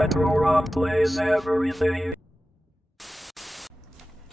Retro Rob plays everything.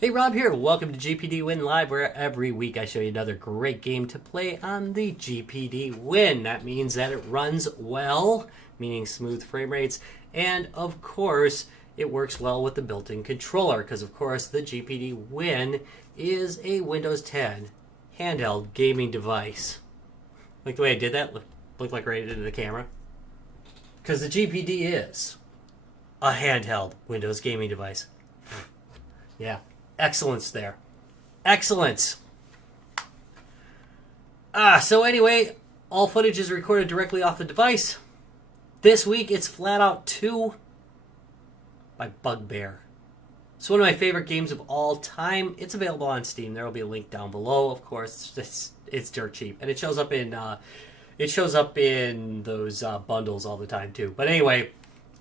Hey, Rob here. Welcome to GPD Win Live, where every week I show you another great game to play on the GPD Win. That means that it runs well, meaning smooth frame rates, and of course, it works well with the built-in controller, because of course the GPD Win is a Windows 10 handheld gaming device. Like the way I did that? Looked like right into the camera? Because the GPD is a handheld Windows gaming device. Yeah. Excellence there. Excellence. So anyway, all footage is recorded directly off the device. This week it's Flatout 2 by Bugbear. It's one of my favorite games of all time. It's available on Steam. There will be a link down below. Of course, it's dirt cheap, and it shows up in those bundles all the time too. But anyway,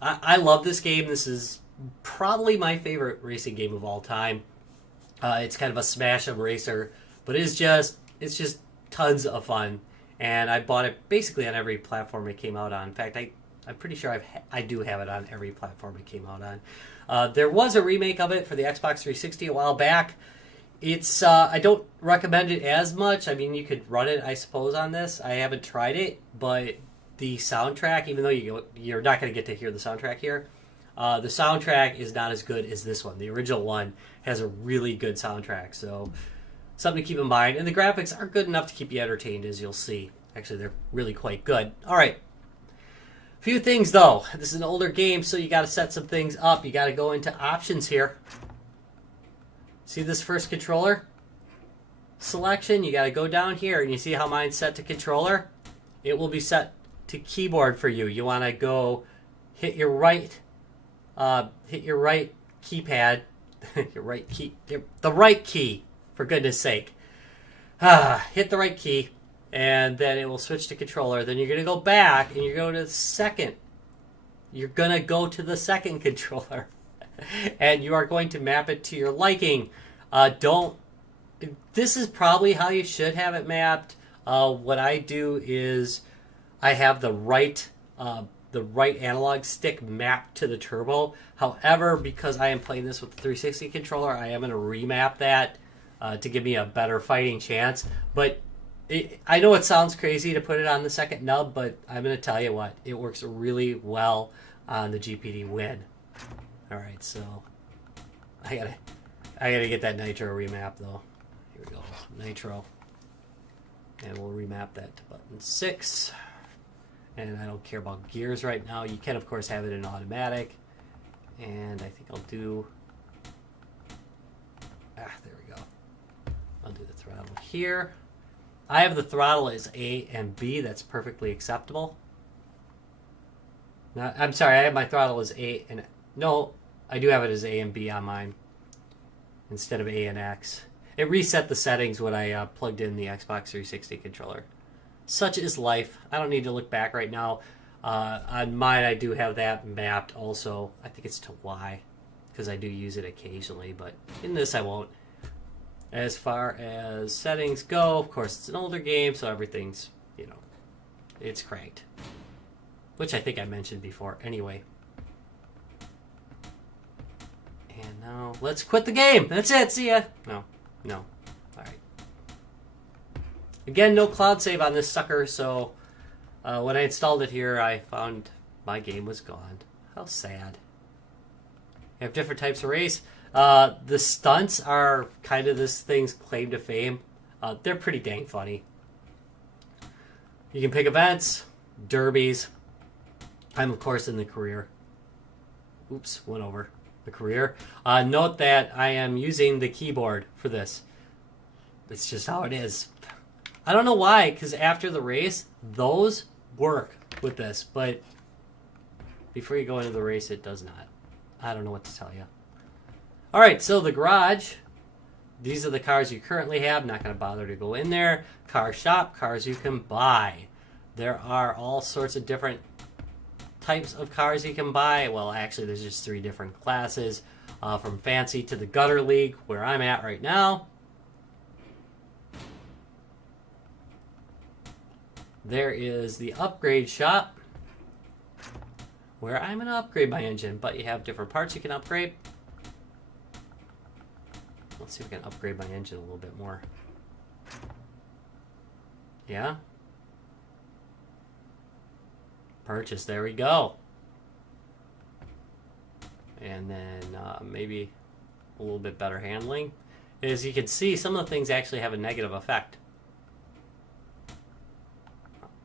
I love this game. This is probably my favorite racing game of all time. It's kind of a smash 'em racer, but it's just tons of fun. And I bought it basically on every platform it came out on. In fact, I'm pretty sure I do have it on every platform it came out on. There was a remake of it for the Xbox 360 a while back. It's I don't recommend it as much. I mean, you could run it, I suppose, on this. I haven't tried it, but the soundtrack, even though you're not going to get to hear the soundtrack here, the soundtrack is not as good as this one. The original one has a really good soundtrack, so something to keep in mind. And the graphics are good enough to keep you entertained, as you'll see. Actually, they're really quite good. All right. Few things, though. This is an older game, so you got to set some things up. You got to go into options here. See this first controller selection? You got to go down here, and you see how mine's set to controller? It will be set to keyboard for you. You want to go hit your right keypad, the right key, for goodness sake. Hit the right key, and then it will switch to controller. Then you're going to go back, and you're going to the second. You're going to go to the second controller, and you are going to map it to your liking. This is probably how you should have it mapped. What I do is I have the right analog stick mapped to the turbo. However, because I am playing this with the 360 controller, I am going to remap that to give me a better fighting chance. But I know it sounds crazy to put it on the second nub, but I'm going to tell you what, it works really well on the GPD Win. All right, so I gotta get that Nitro remap though. Here we go, Nitro, and we'll remap that to button 6. And I don't care about gears right now. You can, of course, have it in automatic. And I think I'll do... there we go. I'll do the throttle here. I have the throttle as A and B. That's perfectly acceptable. Now, I'm sorry, I have my throttle as A and... No, I do have it as A and B on mine instead of A and X. It reset the settings when I plugged in the Xbox 360 controller. Such is life. I don't need to look back right now. On mine, I do have that mapped also. I think it's to Y, because I do use it occasionally, but in this I won't. As far as settings go, of course, it's an older game, so everything's, it's cranked. Which I think I mentioned before anyway. And now, let's quit the game. That's it. See ya. No. All right. Again, no cloud save on this sucker, so when I installed it here, I found my game was gone. How sad. You have different types of race. The stunts are kind of this thing's claim to fame. They're pretty dang funny. You can pick events, derbies. I'm, of course, in the career. Oops, went over the career. Note that I am using the keyboard for this. It's just how it is. I don't know why, because after the race, those work with this, but before you go into the race, it does not. I don't know what to tell you. All right, so the garage. These are the cars you currently have. Not going to bother to go in there. Car shop, cars you can buy. There are all sorts of different types of cars you can buy. Well, actually, there's just 3 different classes, from fancy to the gutter league, where I'm at right now. There is the upgrade shop, where I'm going to upgrade my engine, but you have different parts you can upgrade. Let's see if we can upgrade my engine a little bit more. Yeah? Purchase, there we go. And then maybe a little bit better handling. As you can see, some of the things actually have a negative effect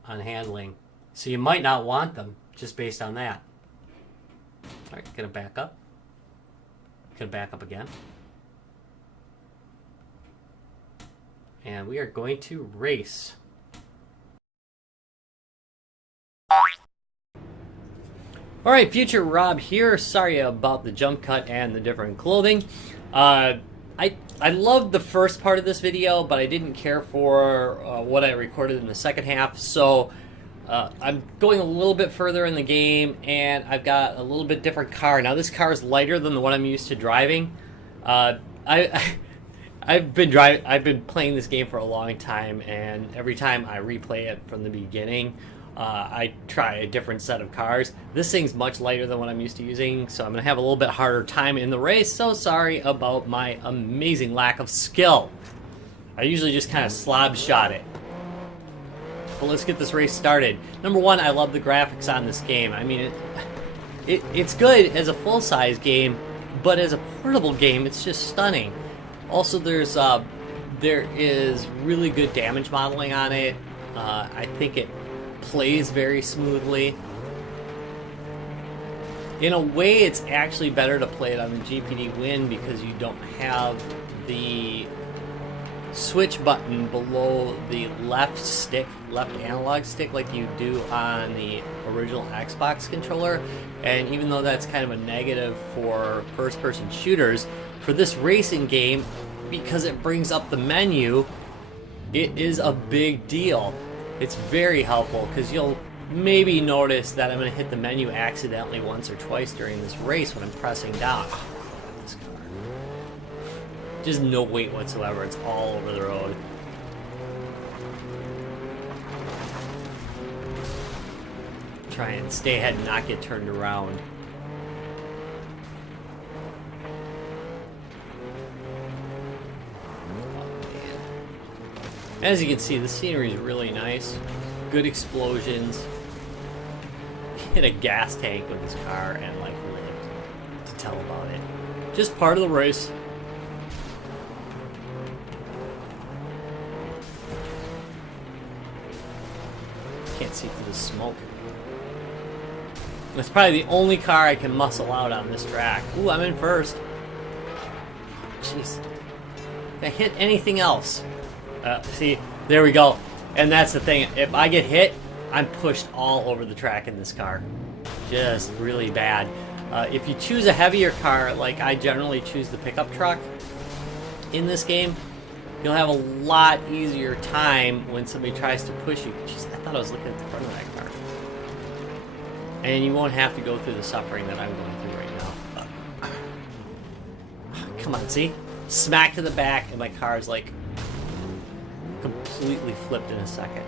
on handling. So you might not want them just based on that. Alright, gonna back up. Gonna back up again. And we are going to race. Alright, Future Rob here. Sorry about the jump cut and the different clothing. I loved the first part of this video, but I didn't care for what I recorded in the second half, so I'm going a little bit further in the game, and I've got a little bit different car. Now, this car is lighter than the one I'm used to driving. I've been playing this game for a long time, and every time I replay it from the beginning, I try a different set of cars. This thing's much lighter than what I'm used to using, so I'm going to have a little bit harder time in the race, so sorry about my amazing lack of skill. I usually just kind of slob shot it. But let's get this race started. Number one, I love the graphics on this game. I mean, it's good as a full-size game, but as a portable game, it's just stunning. Also, there is really good damage modeling on it. I think it plays very smoothly. In a way, it's actually better to play it on the GPD Win because you don't have the switch button below the left analog stick like you do on the original Xbox controller. And even though that's kind of a negative for first-person shooters, for this racing game, because it brings up the menu, it is a big deal. It's very helpful because you'll maybe notice that I'm going to hit the menu accidentally once or twice during this race when I'm pressing down. Oh, this car. Just no weight whatsoever. It's all over the road. Try and stay ahead and not get turned around. As you can see, the scenery is really nice. Good explosions. Hit a gas tank with his car and like lived to tell about it. Just part of the race. Can't see through the smoke. It's probably the only car I can muscle out on this track. Ooh, I'm in first. Jeez. If I hit anything else. See, there we go. And that's the thing. If I get hit, I'm pushed all over the track in this car. Just really bad. If you choose a heavier car, like I generally choose the pickup truck in this game, you'll have a lot easier time when somebody tries to push you. Jeez, I thought I was looking at the front of that car. And you won't have to go through the suffering that I'm going through right now. Come on, see? Smack to the back, and my car's like completely flipped in a second.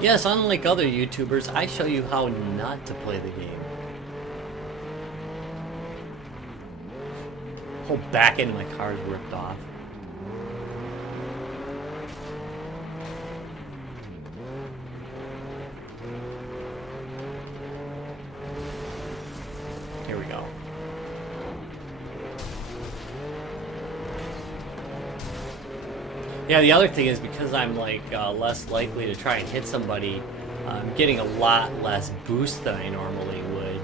Yes, unlike other YouTubers, I show you how not to play the game. Whole back end of my car is ripped off. Here we go. Yeah, the other thing is because I'm like less likely to try and hit somebody, I'm getting a lot less boost than I normally would.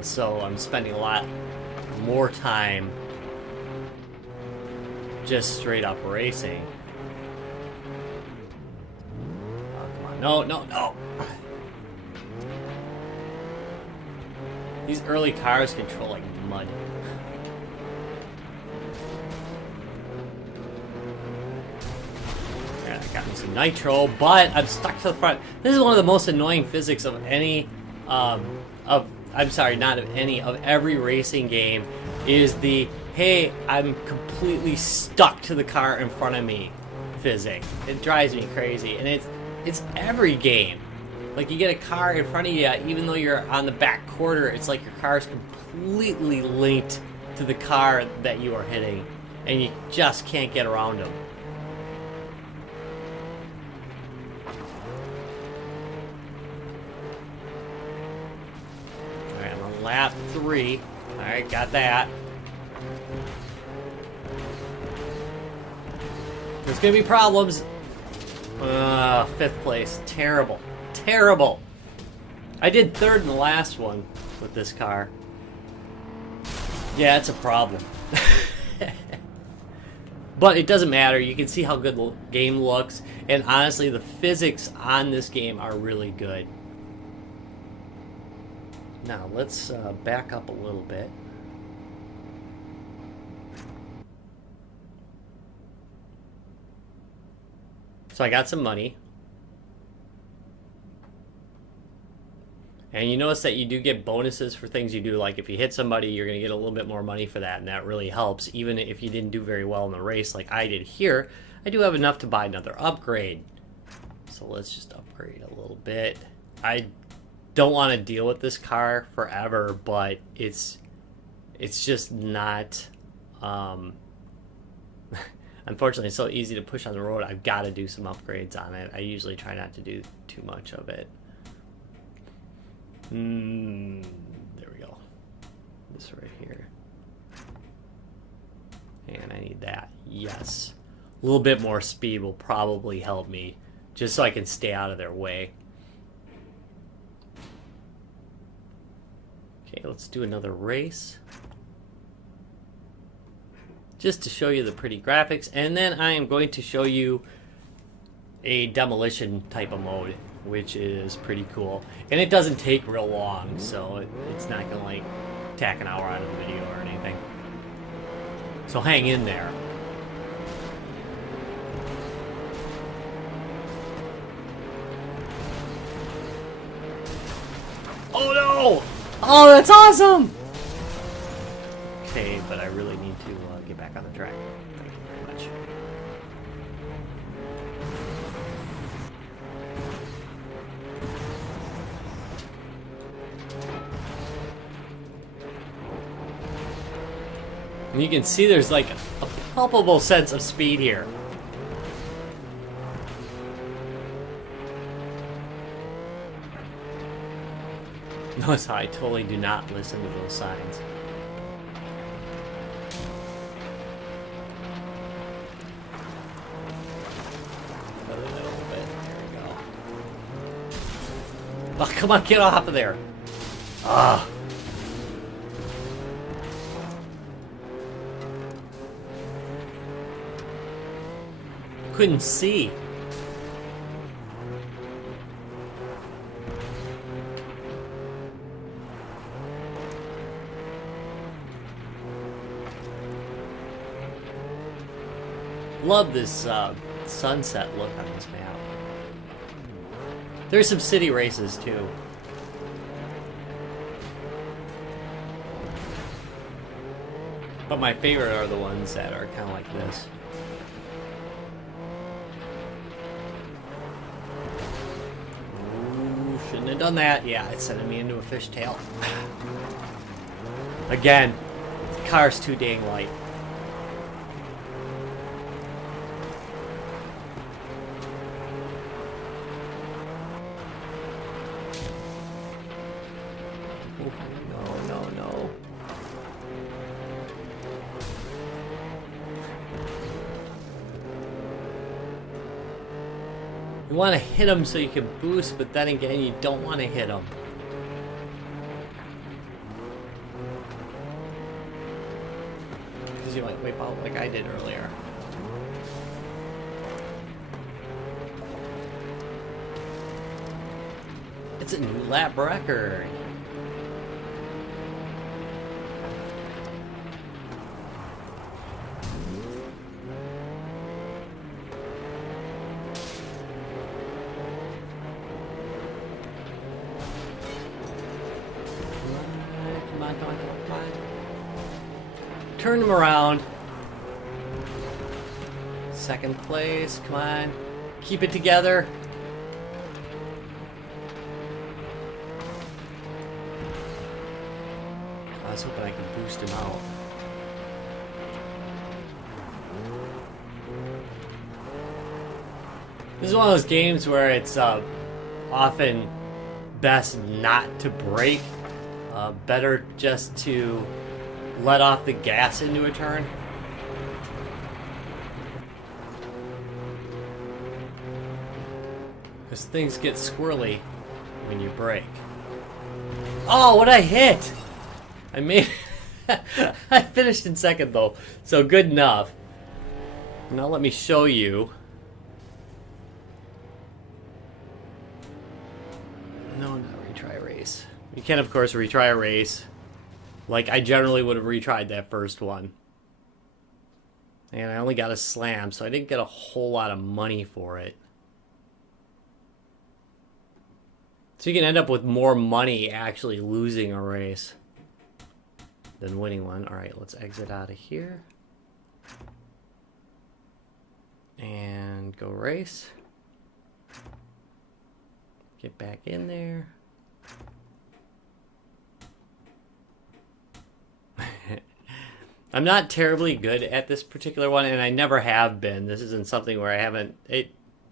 So I'm spending a lot more time just straight up racing. Oh, come on. No, no, no. These early cars control like mud. Yeah, I got me some nitro, but I'm stuck to the front. This is one of the most annoying physics of any of I'm sorry, not of any of every racing game is the hey, I'm completely stuck to the car in front of me physics. It drives me crazy, and it's every game. Like you get a car in front of you, even though you're on the back quarter, it's like your car is completely linked to the car that you are hitting, and you just can't get around them. Alright, I'm on lap 3. Alright, got that. There's gonna be problems. 5th place. Terrible. Terrible. I did 3rd in the last one with this car. Yeah, it's a problem. But it doesn't matter. You can see how good the game looks. And honestly, the physics on this game are really good. Now, let's back up a little bit. So I got some money. And you notice that you do get bonuses for things you do. Like if you hit somebody, you're going to get a little bit more money for that. And that really helps. Even if you didn't do very well in the race like I did here, I do have enough to buy another upgrade. So let's just upgrade a little bit. I don't want to deal with this car forever, but it's just not... Unfortunately, it's so easy to push on the road. I've got to do some upgrades on it. I usually try not to do too much of it. There we go. This right here. And I need that. Yes. A little bit more speed will probably help me, just so I can stay out of their way. Okay, let's do another race. Just to show you the pretty graphics. And then I am going to show you a demolition type of mode, which is pretty cool. And it doesn't take real long, so it's not going to like tack an hour out of the video or anything. So hang in there. Oh no! Oh, that's awesome! Okay, but I really need to get back on the track. Thank you very much. And you can see there's like a palpable sense of speed here. Notice how I totally do not listen to those signs. Oh, come on, get off of there. Ah. Couldn't see. Love this sunset look on this map. There's some city races too. But my favorite are the ones that are kind of like this. Ooh, shouldn't have done that. Yeah, it's sending me into a fishtail. Again, the car's too dang light. No. You want to hit them so you can boost, but then again, you don't want to hit them. Because you might wipe out like I did earlier. It's a new lap record. on, come on, come on, come on. Turn them around. Second place, come on. Keep it together. I was hoping I could boost him out. This is one of those games where it's often best not to brake. Better just to let off the gas into a turn. Because things get squirrely when you brake. Oh, what I hit! I made... I finished in second though, so good enough. Now let me show you. No, not retry race. You can, of course, retry a race. Like I generally would have retried that first one. And I only got a slam, so I didn't get a whole lot of money for it. So you can end up with more money actually losing a race than winning one. Alright, let's exit out of here. And go race. Get back in there. I'm not terribly good at this particular one, and I never have been. This isn't something where I haven't...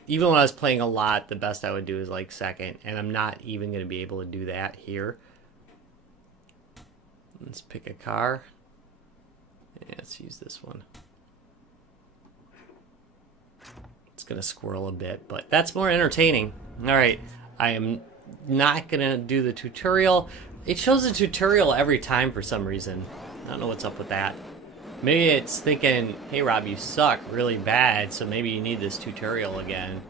Even when I was playing a lot, the best I would do is like second, and I'm not even going to be able to do that here. Let's pick a car. Yeah, let's use this one. It's going to squirrel a bit, but that's more entertaining. Alright, I am not going to do the tutorial. It shows the tutorial every time for some reason. I don't know what's up with that. Maybe it's thinking, hey Rob, you suck really bad, so maybe you need this tutorial again.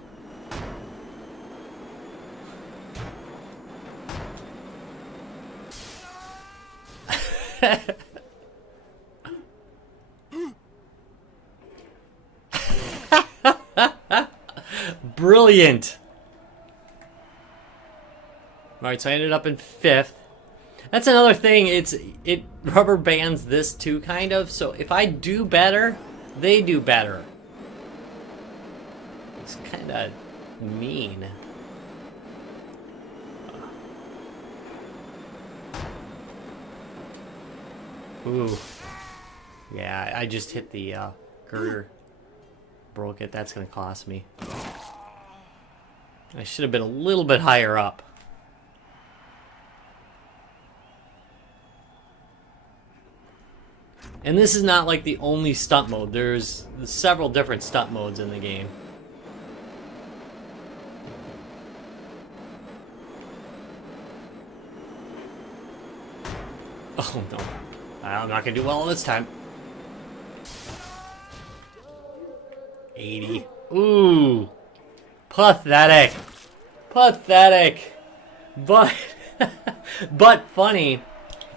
Brilliant! Alright, so I ended up in 5th. That's another thing, it rubber bands this too, kind of, so if I do better, they do better. It's kind of mean. Ooh. Yeah, I just hit the girder. Broke it, that's gonna cost me. I should have been a little bit higher up. And this is not like the only stunt mode. There's several different stunt modes in the game. Oh no. I'm not gonna do well this time. 80. Ooh. Pathetic. Pathetic. But but funny.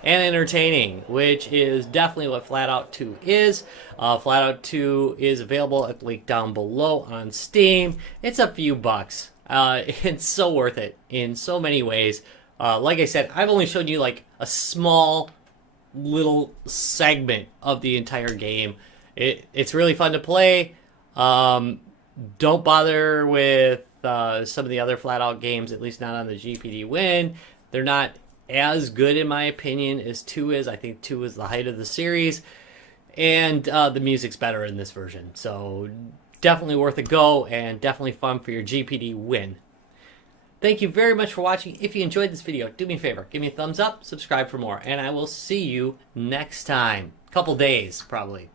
And entertaining, which is definitely what Flatout 2 is. Flatout 2 is available at the link down below on Steam. It's a few bucks. It's so worth it in so many ways. Like I said, I've only shown you like a small little segment of the entire game. It's really fun to play. Don't bother with some of the other Flatout games, at least not on the GPD Win. They're not as good in my opinion as 2 is. I think 2 is the height of the series, and the music's better in this version, so definitely worth a go and definitely fun for your GPD Win. Thank you very much for watching. If you enjoyed this video, do me a favor, give me a thumbs up, subscribe for more, and I will see you next time. Couple days probably.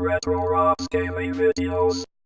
Retro Rob's gaming videos.